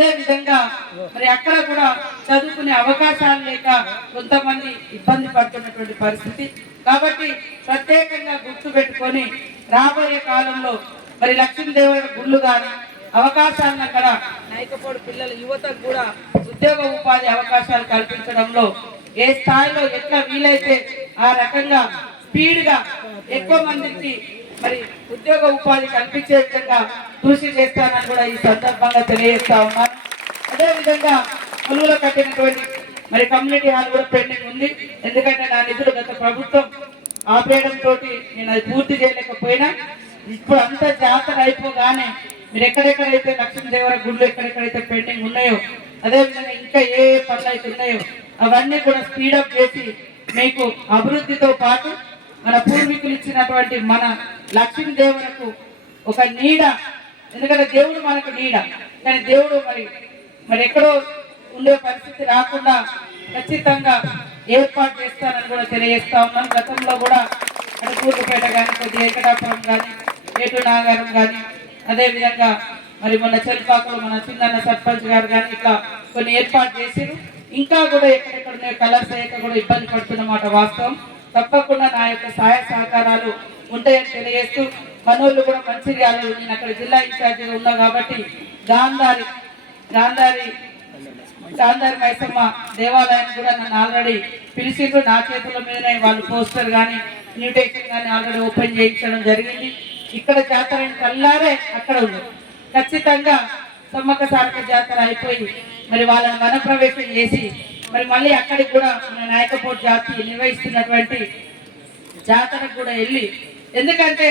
అదే విధంగా మరి అక్కడ కూడా చదువుకునే అవకాశాలు లేక కొంతమంది ఇబ్బంది పడుతున్నటువంటి పరిస్థితి. కాబట్టి ప్రత్యేకంగా గుర్తు పెట్టుకొని రాబోయే కాలంలో మరి లక్ష్మీదేవి గుళ్ళు కానీ అవకాశాలను అక్కడ నాయకపోడు పిల్లల యువతకు కూడా ఉద్యోగ ఉపాధి అవకాశాలు కల్పించడంలో ఏ స్థాయిలో ఎట్లా వీలైతే ఆ రకంగా స్పీడ్ గా ఎక్కువ మందికి మరి ఉద్యోగ ఉపాధి కల్పించే విధంగా కృషి చేస్తానని కూడా ఈ సందర్భంగా తెలియజేస్తా ఉన్నాను. అదేవిధంగా కొలువులో కట్టినటువంటి మరి కమ్యూనిటీ హాల్ కూడా పెండింగ్ ఉంది. ఎందుకంటే నా నిధులు గత ప్రభుత్వం ఆపేయడంతో నేను అది పూర్తి చేయలేకపోయినా ఇప్పుడు అంత జాతర అయిపోగానే మీరు ఎక్కడెక్కడైతే లక్ష్మీదేవర గుళ్ళు ఎక్కడెక్కడైతే పెండింగ్ ఉన్నాయో అదేవిధంగా ఇంకా ఏ పనులు అయితే ఉన్నాయో అవన్నీ కూడా స్పీడప్ చేసి మీకు అభివృద్ధితో పాటు మన పూర్వీకులు ఇచ్చినటువంటి మన లక్ష్మీదేవులకు ఒక నీడ, ఎందుకంటే దేవుడు మనకు నీడ, కానీ దేవుడు మరి ఎక్కడో ఉండే పరిస్థితి రాకుండా ఖచ్చితంగా ఏర్పాటు చేస్తానని కూడా తెలియజేస్తా ఉన్నాను. గతంలో కూడా అటు కూర్పుపేట కానీ కొద్దిగా ఏకటాపురం కానీ ఏటు నాగారం కానీ అదేవిధంగా మరి మొన్న చెల్పాకలు మన చిన్న సర్పంచ్ గారు కానీ ఇట్లా కొన్ని ఏర్పాటు చేసిరు. ఇంకా కూడా ఎక్కడెక్కడ కలర్స్ అయ్యాక కూడా ఇబ్బంది పడుతున్నమాట వాస్తవం. తప్పకుండా నా యొక్క సహాయ సహకారాలు ఉంటాయని తెలియజేస్తూ మనోళ్ళు కూడా మంచిర్యాలలో నేను అక్కడ జిల్లా ఇన్ఛార్జిగా ఉన్నా కాబట్టి గాంధారి మైసమ్మ దేవాలయాన్ని కూడా నన్ను ఆల్రెడీ పిలిచిండ్రు. నా చేతుల మీదనే వాళ్ళు పోస్టర్ కానీ ఇన్విటేషన్ కానీ ఆల్రెడీ ఓపెన్ చేయించడం జరిగింది. ఇక్కడ జాతర కల్లారే అక్కడ ఉంది. ఖచ్చితంగా సమ్మక్క సారక్క జాతర అయిపోయి మరి వాళ్ళని వనప్రవేశం చేసి మరి మళ్ళీ అక్కడికి కూడా మన నాయకపోటు జాతి నిర్వహిస్తున్నటువంటి జాతరకు కూడా వెళ్ళి, ఎందుకంటే